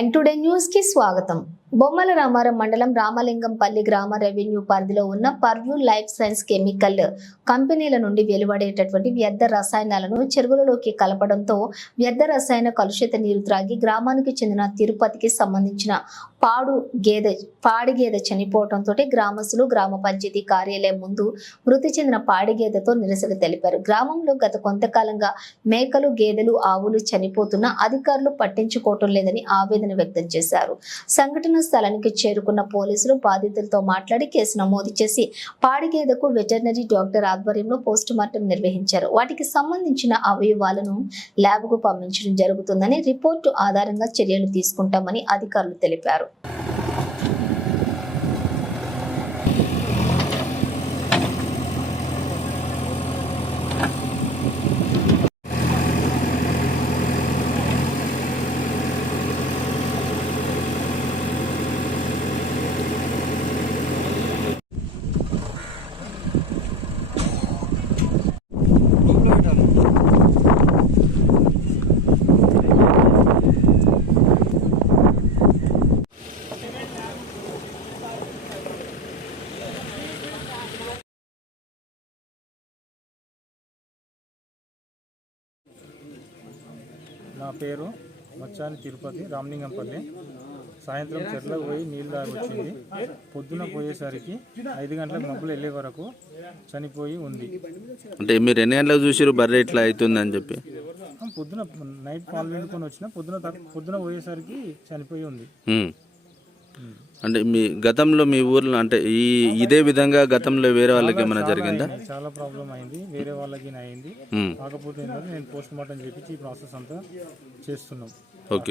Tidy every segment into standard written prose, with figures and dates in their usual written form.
And today news కి స్వాగతం. బొమ్మల రామారం మండలం రామలింగంపల్లి గ్రామ రెవెన్యూ పరిధిలో ఉన్న పర్వ్యూ లైఫ్ సైన్స్ కెమికల్ కంపెనీల నుండి వెలువడేటటువంటి వ్యర్థ రసాయనాలను చెరువులలోకి కలపడంతో వ్యర్థ రసాయన కలుషిత నీరు త్రాగి గ్రామానికి చెందిన తిరుపతికి సంబంధించిన పాడి గేదె చనిపోవడంతో గ్రామస్తులు గ్రామ పంచాయతీ కార్యాలయం ముందు మృతి చెందిన పాడి గేదెతో నిరసన తెలిపారు. గ్రామంలో గత కొంతకాలంగా మేకలు, గేదెలు, ఆవులు చనిపోతున్నా అధికారులు పట్టించుకోవటం లేదని ఆవేదన వ్యక్తం చేశారు. సంఘటన స్థలానికి చేరుకున్న పోలీసులు బాధితులతో మాట్లాడి కేసు నమోదు చేసి పాడి గేదెకు వెటర్నరీ డాక్టర్ ఆధ్వర్యంలో పోస్ట్ మార్టం నిర్వహించారు. వాటికి సంబంధించిన అవయవాలను ల్యాబ్కు పంపించడం జరుగుతుందని, రిపోర్టు ఆధారంగా చర్యలు తీసుకుంటామని అధికారులు తెలిపారు. నా పేరు మచ్చాని తిరుపతి, రామలింగంపల్లి. సాయంత్రం చెట్లకు పోయి నీళ్ళు తాగి వచ్చింది. పొద్దున పోయేసరికి 5 గంటలకు మబ్బులు వెళ్ళే వరకు చనిపోయి ఉంది. అంటే మీరు ఎన్ని గంటలకు చూసారు బర్రె ఇట్లా అవుతుంది అని చెప్పి? పొద్దున నైట్ పాలు నిండుకొని వచ్చిన పొద్దున పోయేసరికి చనిపోయి ఉంది. అంటే మీ గతంలో మీ ఊర్లో అంటే ఇదే విధంగా గతంలో వేరే వాళ్ళకి ఏమైనా జరిగిందా? చాలా ప్రాబ్లం అయింది, వేరే వాళ్ళకి అయింది. కాకపోతే ఏంటంటే నేను పోస్ట్ మార్టం చేపించి ఈ ప్రాసెస్ అంతా చేస్తున్నాం.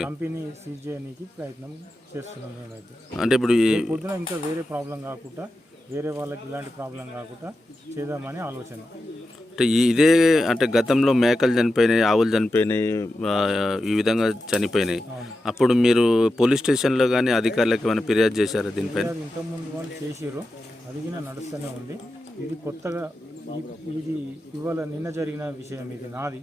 కంపెనీ సీజ్ చేయడానికి ప్రయత్నం చేస్తున్నాం మేమైతే. అంటే ఇప్పుడు పొద్దున ఇంకా వేరే ప్రాబ్లం కాకుండా, వేరే వాళ్ళకి ఇలాంటి ప్రాబ్లం కాకుండా చేద్దామని ఆలోచన. అంటే ఇదే అంటే గతంలో మేకలు చనిపోయినాయి, ఆవులు చనిపోయినాయి, ఈ విధంగా చనిపోయినాయి. అప్పుడు మీరు పోలీస్ స్టేషన్లో కానీ అధికారులకు ఏమైనా ఫిర్యాదు చేశారా దీనిపైన? ఇంతకుముందు వాళ్ళు చేసిర్రు, అదిగిన నడుస్తూనే ఉంది. ఇది కొత్తగా ఇది ఇవాళ నిన్న జరిగిన విషయం, ఇది నాది.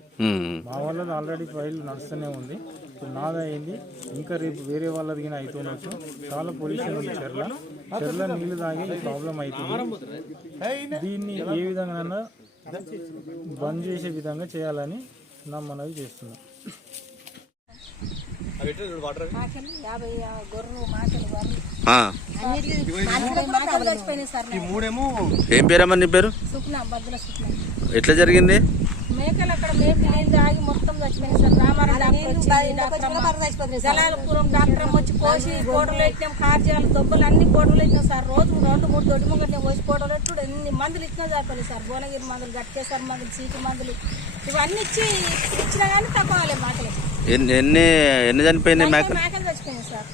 మా వాళ్ళది ఆల్రెడీ ఫైల్ నడుస్తూనే ఉంది, ఇప్పుడు నాది అయింది. ఇంకా రేపు వేరే వాళ్ళది అవుతుండొచ్చు. చాలా పొల్యూషన్ ఉంది చెర్ల నీళ్ళు తాగి ప్రాబ్లం అవుతుంది. దీన్ని ఏ విధంగా బంద్ చేసే విధంగా చేయాలని నా మనవి చేస్తున్నాం. ఏం పేరమ్మా నీ పేరు? ఎట్లా జరిగింది? మేకలు అక్కడ మేపి నీళ్ళు తాగి మొత్తం చచ్చిపోయింది సార్. రామారావు జలాలపురం డాక్టర్ వచ్చి కోసి కోటలు పెట్టినాం, కార్యాలు దొబ్బలు అన్ని కోటలు పెట్టినాం సార్. రోజు 2-3 దొడ్డి ముంగట్నే కోసి కోటలు పెట్టుడు ఎన్ని మందులు ఇచ్చినా సరిపోలేదు సార్. భువనగిరి మందులు, గట్కేశ్వర మందులు, సీటు మందులు ఇవన్నీ ఇచ్చినా కానీ తక్కువ మాటలు. ఎన్ని చనిపోయినాయి మేకలు? చచ్చిపోయింది సార్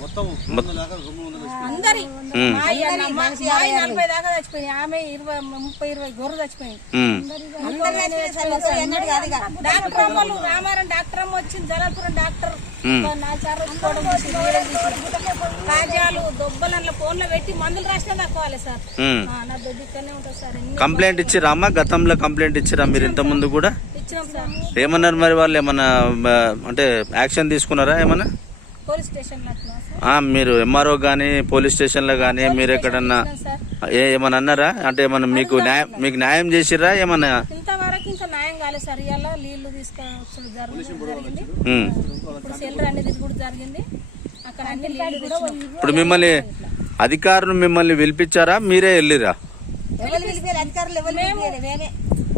అందరి 40 దాకా చచ్చిపోయినాయి. ఆమె 20-30 గొర్రెలు చచ్చిపోయింది. డాక్టర్ అమ్మలు రామారం డాక్టర్ అమ్మ వచ్చింది, జలాపురం డాక్టర్ కాజాలు దొబ్బల ఫోన్లో పెట్టి మందులు రాసినా తక్కువాలి సార్. నా దొడ్డికనే ఉంటుంది సార్. కంప్లైంట్ ఇచ్చిరా అమ్మా? గతంలో కంప్లైంట్ ఇచ్చిరా మీరు ఇంత ముందు కూడా? ఇచ్చినాం సార్. ఏమన్నారు మరి వాళ్ళు? ఏమన్నా అంటే యాక్షన్ తీసుకున్నారా ఏమన్నా? పోలీస్ స్టేషన్ మీరు ఎంఆర్ఓ కానీ పోలీస్ స్టేషన్లో కానీ మీరు ఎక్కడన్నా ఏమన్నా అన్నారా? అంటే ఏమన్నా మీకు న్యాయం చేసిర్రా ఏమన్నా? ఇంతవరకు ఇంకా న్యాయం కాలేదు సార్. ఇలా నీళ్లు తీసుకొని జరిగింది, ఇప్పుడు సెల్లర్ అనేది కూడా జరిగింది. అక్కడ అన్ని ఇప్పుడు మిమ్మల్ని అధికారులు మిమ్మల్ని పిలిపించారా, మీరే వెళ్ళిరా?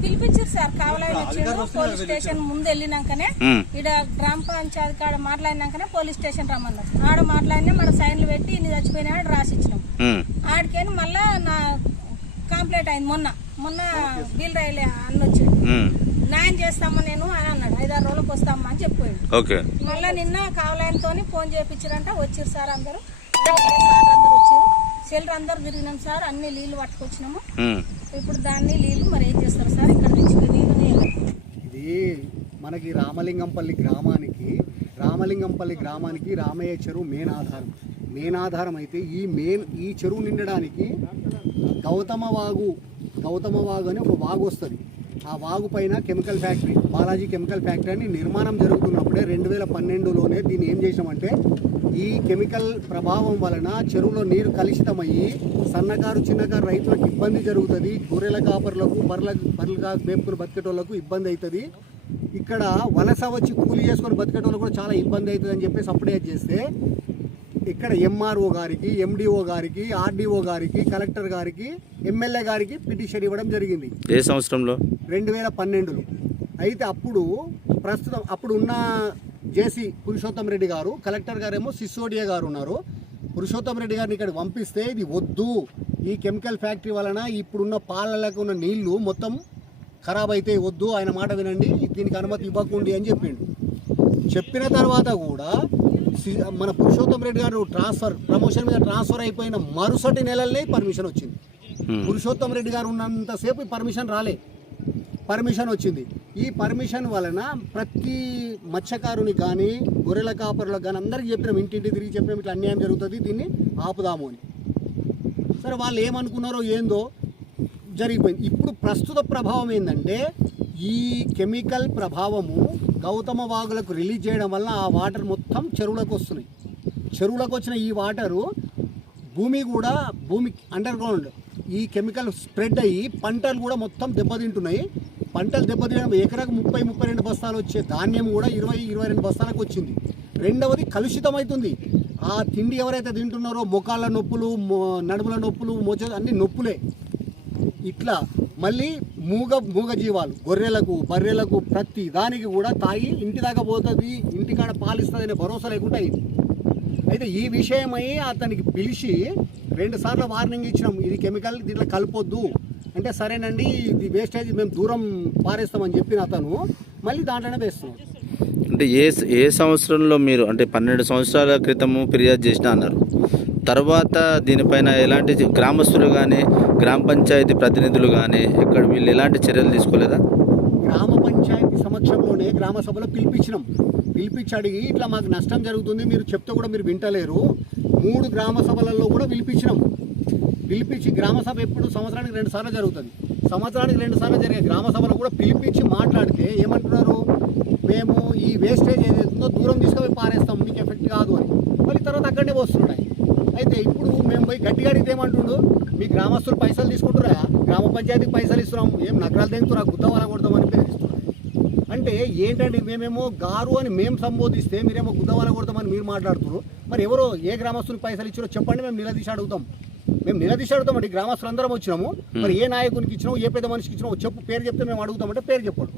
పిలిపించారు సార్. కావాలని వచ్చిండ్రు. పోలీస్ స్టేషన్ ముందు వెళ్ళినాకనే ఇక్కడ గ్రామ పంచాయతీ కాడ మాట్లాడినాకనే పోలీస్ స్టేషన్ రమ్మన్నారు. ఆడ మాట్లాడినా మన సైన్లు పెట్టి ఇన్ని చచ్చిపోయినా రాసిచ్చినాం. ఆడికేని మళ్ళా నా కంప్లైంట్ అయింది. మొన్న బిల్ రైలే అన్న వచ్చాడు, న్యాయం చేస్తామా నేను అని అన్నాడు. 5-6 రోజులకు వస్తామా అని చెప్పాడు. మళ్ళా నిన్న కావాలతో ఫోన్ చేయించారంట. వచ్చిరు సార్ అందరూ వచ్చారు. సెల్లర్ అందరు తిరిగినాం సార్. అన్ని నీళ్లు పట్టుకొచ్చినాము. ఇప్పుడు దాన్ని నీళ్లు మరి ఏం చేస్తారు సార్? ఇక్కడ తెచ్చుకుని ఇది మనకి రామలింగంపల్లి గ్రామానికి రామయ్య చెరువు మెయిన్ ఆధారం అయితే ఈ చెరువు నిండడానికి గౌతమ వాగు అని ఒక వాగు వస్తుంది. ఆ వాగు పైన chemical factory, Balaji chemical factory అని నిర్మాణం జరుగుతున్నప్పుడే 2012లోనే దీన్ని ఏం చేసామంటే ఈ కెమికల్ ప్రభావం వలన చెరువులో నీరు కలుషితమయ్యి సన్నకారు చిన్నకారు రైతులకు ఇబ్బంది జరుగుతుంది, గొర్రెల కాపర్లకు బర్రెలుగా మేపుకుని బతికేటోళ్లకు ఇబ్బంది అవుతుంది, ఇక్కడ వలస వచ్చి కూలి చేసుకొని బతికేటోళ్ళు కూడా చాలా ఇబ్బంది అవుతుంది అని చెప్పేసి అప్డేట్ చేస్తే ఇక్కడ ఎంఆర్ఓ గారికి, ఎండిఓ గారికి, ఆర్డీఓ గారికి, కలెక్టర్ గారికి, ఎమ్మెల్యే గారికి పిటిషన్ ఇవ్వడం జరిగింది. ఏ సంవత్సరంలో? 2012లో. అయితే ప్రస్తుతం అప్పుడు ఉన్న జేసీ పురుషోత్తం రెడ్డి గారు, కలెక్టర్ గారేమో సిసోడియా గారు ఉన్నారు. పురుషోత్తం రెడ్డి గారిని ఇక్కడ పంపిస్తే ఇది వద్దు, ఈ కెమికల్ ఫ్యాక్టరీ వలన ఇప్పుడున్న పాలలకు ఉన్న నీళ్లు మొత్తం ఖరాబ్ అయితే వద్దు, ఆయన మాట వినండి, దీనికి అనుమతి ఇవ్వకండి అని చెప్పిండు. చెప్పిన తర్వాత కూడా మన పురుషోత్తం రెడ్డి గారు ప్రమోషన్ మీద ట్రాన్స్ఫర్ అయిపోయిన మరుసటి నెలలనే పర్మిషన్ వచ్చింది. పురుషోత్తం రెడ్డి గారు ఉన్నంతసేపు పర్మిషన్ రాలే, పర్మిషన్ వచ్చింది. ఈ పర్మిషన్ వలన ప్రతి మత్స్యకారుని కానీ గొర్రెల కాపరులకు కానీ అందరికీ చెప్పినాం, ఇంటింటి తిరిగి చెప్పినాం ఇట్లా అన్యాయం జరుగుతుంది, దీన్ని ఆపుదాము అని. సరే వాళ్ళు ఏమనుకున్నారో ఏందో జరిగిపోయింది. ఇప్పుడు ప్రస్తుత ప్రభావం ఏంటంటే ఈ కెమికల్ ప్రభావము గౌతమ వాగులకు రిలీజ్ చేయడం వల్ల ఆ వాటర్ మొత్తం చెరువులకు వస్తున్నాయి. చెరువులకు వచ్చిన ఈ వాటరు భూమి అండర్ గ్రౌండ్ ఈ కెమికల్ స్ప్రెడ్ అయ్యి పంటలు కూడా మొత్తం దెబ్బతింటున్నాయి. పంటలు దెబ్బతినడం ఎకరాకు 30-32 బస్తాలు వచ్చే ధాన్యం కూడా 20-22 బస్తాలకు వచ్చింది. రెండవది కలుషితమవుతుంది. ఆ తిండి ఎవరైతే తింటున్నారో మొకాళ్ళ నొప్పులు, నడుముల నొప్పులు, అన్ని నొప్పులే. ఇట్లా మళ్ళీ మూగ జీవాలు, గొర్రెలకు, బర్రెలకు ప్రతి దానికి కూడా తాగి ఇంటి దాకా పోతుంది, ఇంటికాడ పాలిస్తుంది అనే భరోసా లేకుండా అయింది. అయితే ఈ విషయమై అతనికి పిలిచి 2 సార్లు వార్నింగ్ ఇచ్చినాం, ఇది కెమికల్ దీంట్లో కలపొద్దు అంటే సరేనండి ఇది వేస్టేజ్ మేము దూరం పారేస్తామని చెప్పిన అతను మళ్ళీ దాంట్లోనే వేస్తున్నాం. అంటే ఏ సంవత్సరంలో మీరు అంటే 12 సంవత్సరాల క్రితము ఫిర్యాదు చేసినా అన్నారు, తర్వాత దీనిపైన ఎలాంటి గ్రామస్తులు కానీ గ్రామ పంచాయతీ ప్రతినిధులు కానీ ఇక్కడ వీళ్ళు ఎలాంటి చర్యలు తీసుకోలేదా? గ్రామ పంచాయతీ సమక్షంలోనే గ్రామ సభలో పిలిపించి అడిగి ఇట్లా మాకు నష్టం జరుగుతుంది, మీరు చెప్తే కూడా మీరు వింటలేరు. 3 గ్రామ సభలలో కూడా పిలిపించి గ్రామ సభ ఎప్పుడు సంవత్సరానికి 2 సార్లు జరుగుతుంది. సంవత్సరానికి 2 సార్లు జరిగే గ్రామ సభలో కూడా పిలిపించి మాట్లాడితే ఏమంటున్నారు, మేము ఈ వేస్టేజ్ ఏదైతుందో దూరం తీసుకొని పారేస్తాం, మీకు ఎఫెక్ట్ కాదు అని. మళ్ళీ తర్వాత అక్కడనే వస్తున్నాయి. అయితే ఇప్పుడు మేము పోయి గట్టిగా అడిగితే ఏమంటుండు, మీ గ్రామస్తులు పైసలు తీసుకుంటురా, గ్రామ పంచాయతీకి పైసలు ఇస్తున్నాం, ఏం నగరాలు తెగుతురా, గుద్ద వల కొడతామని బెదిరిస్తున్నారు. అంటే ఏంటంటే మేమేమో గారు అని మేము సంబోధిస్తే మీరేమో గుద్ద వల కొడతామని మీరు మాట్లాడుతున్నారు. మరి ఎవరో ఏ గ్రామస్తులకు పైసలు ఇచ్చారో చెప్పండి, మేము నిలదీసి అడుగుతాం. అండి గ్రామస్తులు అందరం వచ్చినాము, మరి ఏ నాయకునికి ఇచ్చినావు, ఏ పెద్ద మనిషికి ఇచ్చినావు చెప్పు, పేరు చెప్తే మేము అడుగుతామంటే పేరు చెప్పాడు.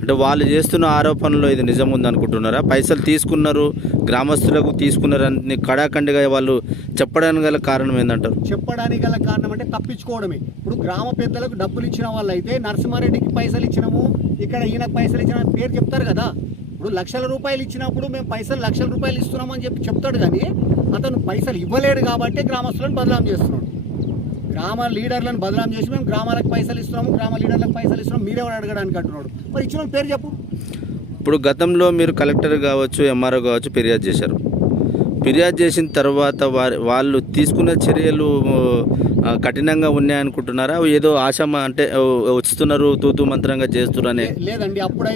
అంటే వాళ్ళు చేస్తున్న ఆరోపణలో ఇది నిజం ఉందనుకుంటున్నారా? పైసలు తీసుకున్నారు, గ్రామస్తులకు తీసుకున్నారని కడాఖండిగా వాళ్ళు చెప్పడానికి గల కారణం ఏంటంటారు? చెప్పడానికి గల కారణం అంటే తప్పించుకోవడమే. ఇప్పుడు గ్రామ పెద్దలకు డబ్బులు ఇచ్చిన వాళ్ళు అయితే నరసింహారెడ్డికి పైసలు ఇచ్చినాము, ఇక్కడ ఈయనకు పైసలు ఇచ్చిన పేరు చెప్తారు కదా. ఇప్పుడు ₹1,00,000 ఇచ్చినప్పుడు మేము పైసలు ₹1,00,000 ఇస్తున్నామని చెప్తాడు, కానీ అతను పైసలు ఇవ్వలేడు కాబట్టి గ్రామస్తులను బదనాం చేస్తున్నాడు. గ్రామ లీడర్లను బదనాం చేసి మేము గ్రామాలకు పైసలు ఇస్తున్నాము, గ్రామ లీడర్లకు పైసలు ఇస్తున్నాము, మీరెవరు అడగడానికి అంటున్నాడు. మరి ఇచ్చిన పేరు చెప్పు. ఇప్పుడు గతంలో మీరు కలెక్టర్ కావచ్చు, ఎంఆర్ఓ కావచ్చు ఫిర్యాదు చేశారు. ఫిర్యాదు చేసిన తర్వాత వాళ్ళు తీసుకున్న చర్యలు కఠినంగా ఉన్నాయనుకుంటున్నారా? ఏదో ఆశ అంటే వస్తున్నారు తూతూ మంత్రంగా చేస్తున్నారనే? లేదండి, అప్పుడు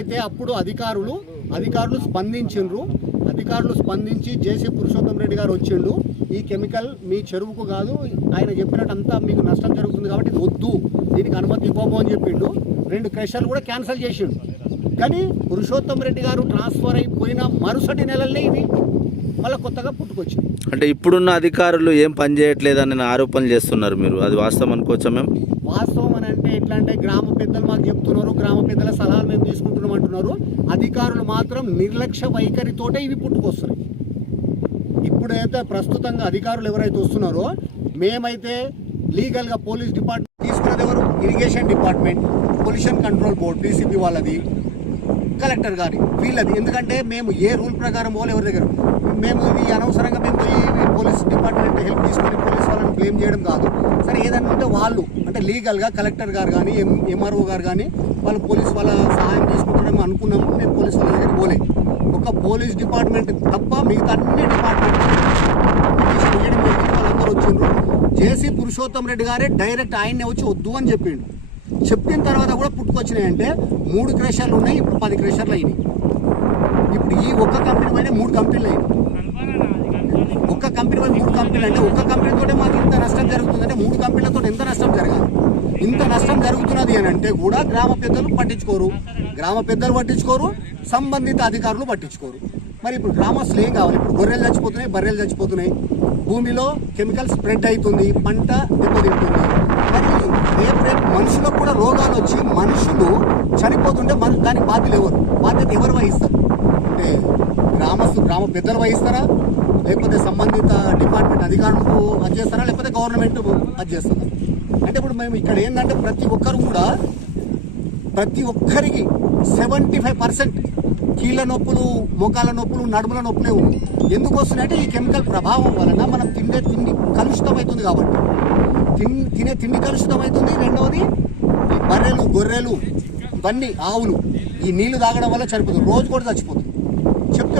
అధికారులు స్పందించి జేసీ పురుషోత్తం రెడ్డి గారు వచ్చిండు, ఈ కెమికల్ మీ చెరువుకు కాదు, ఆయన చెప్పినట్టంతా మీకు నష్టం జరుగుతుంది కాబట్టి వద్దు, దీనికి అనుమతి ఇవ్వము అని చెప్పిండు. 2 క్రషర్లు కూడా క్యాన్సిల్ చేసిండు. కానీ పురుషోత్తం రెడ్డి గారు ట్రాన్స్ఫర్ అయిపోయిన మరుసటి నెలలనే ఇవి మళ్ళీ కొత్తగా పుట్టుకొచ్చింది. అంటే ఇప్పుడున్న అధికారులు ఏం పని చేయట్లేదని ఆరోపణలు చేస్తున్నారు మీరు, అది వాస్తవం అనుకోవచ్చా? మేము వాస్తవం అని అంటే ఎట్లా అంటే గ్రామ పెద్దలు మాకు చెప్తున్నారు, గ్రామ పెద్దల సలహాలు మేము తీసుకుంటున్నాం అంటున్నారు. అధికారులు మాత్రం నిర్లక్ష్య వైఖరితోటే ఇవి పుట్టుకొస్తున్నాయి. ఇప్పుడైతే ప్రస్తుతంగా అధికారులు ఎవరైతే వస్తున్నారో, మేమైతే లీగల్గా పోలీస్ డిపార్ట్మెంట్ తీసుకున్నది ఎవరు, irrigation department, pollution control board, DCP వాళ్ళది, కలెక్టర్ గారి వీళ్ళది. ఎందుకంటే మేము ఏ రూల్ ప్రకారం పోలే ఎవరి దగ్గర, మేము ఇది అనవసరంగా మేము పోయి పోలీస్ డిపార్ట్మెంట్ హెల్ప్ తీసుకొని పోలీస్ వాళ్ళని బ్లేమ్ చేయడం కాదు. సరే ఏదన్నా ఉంటే వాళ్ళు అంటే లీగల్గా కలెక్టర్ గారు కానీ ఎంఆర్ఓ గారు కానీ వాళ్ళు పోలీస్ వాళ్ళ సహాయం తీసుకుంటారని అనుకున్నాము. మేము పోలీస్ వాళ్ళ దగ్గర పోలే, ఒక పోలీస్ డిపార్ట్మెంట్ తప్ప మిగతా అన్ని డిపార్ట్మెంట్ వాళ్ళందరూ వచ్చిండ్రు. జేసీ పురుషోత్తం రెడ్డి గారే డైరెక్ట్ ఆయన్నే వచ్చి వద్దు అని చెప్పిండు. చెప్పిన తర్వాత కూడా పుట్టుకొచ్చినాయంటే 3 క్రషర్లు ఉన్నాయి, ఇప్పుడు 10 క్రషర్లు అయినాయి. ఇప్పుడు ఈ ఒక్క కంపెనీ పైన 3 కంపెనీలు అయినాయి. ఒక్క కంపెనీ 3 కంపెనీలు అంటే ఒక్క కంపెనీతోటే మాకు ఇంత నష్టం జరుగుతుందంటే 3 కంపెనీలతో ఎంత నష్టం జరగాలి? ఇంత నష్టం జరుగుతున్నది అని అంటే కూడా గ్రామ పెద్దలు పట్టించుకోరు, సంబంధిత అధికారులు పట్టించుకోరు. మరి ఇప్పుడు గ్రామస్తులు ఏం కావాలి? ఇప్పుడు గొర్రెలు చచ్చిపోతున్నాయి, బర్రెలు చచ్చిపోతున్నాయి, భూమిలో కెమికల్ స్ప్రెడ్ అవుతుంది, పంట దెబ్బతింటుంది. మరి రేపు మనుషులకు కూడా రోగాలు వచ్చి మనుషులు చనిపోతుంటే దానికి బాధ్యత ఎవరు వహిస్తారు? అంటే గ్రామ పెద్దలు వహిస్తారా, లేకపోతే సంబంధిత డిపార్ట్మెంట్ అధికారులు అది చేస్తారా, లేకపోతే గవర్నమెంట్ అది చేస్తారా? అంటే ఇప్పుడు మేము ఇక్కడ ఏంటంటే ప్రతి ఒక్కరికి 75% కీళ్ళ నొప్పులు, మోకాల నొప్పులు, నడుముల నొప్పులే ఉంది. ఎందుకు వస్తున్నాయంటే ఈ కెమికల్ ప్రభావం వలన మనం తిండి కలుషితం అవుతుంది కాబట్టి. తినే తిండి కలుషితం అవుతుంది. రెండవది ఈ బర్రెలు, గొర్రెలు, ఇవన్నీ ఆవులు ఈ నీళ్లు తాగడం వల్ల చనిపోతుంది. రోజు కూడా చచ్చిపోతుంది. చెప్తే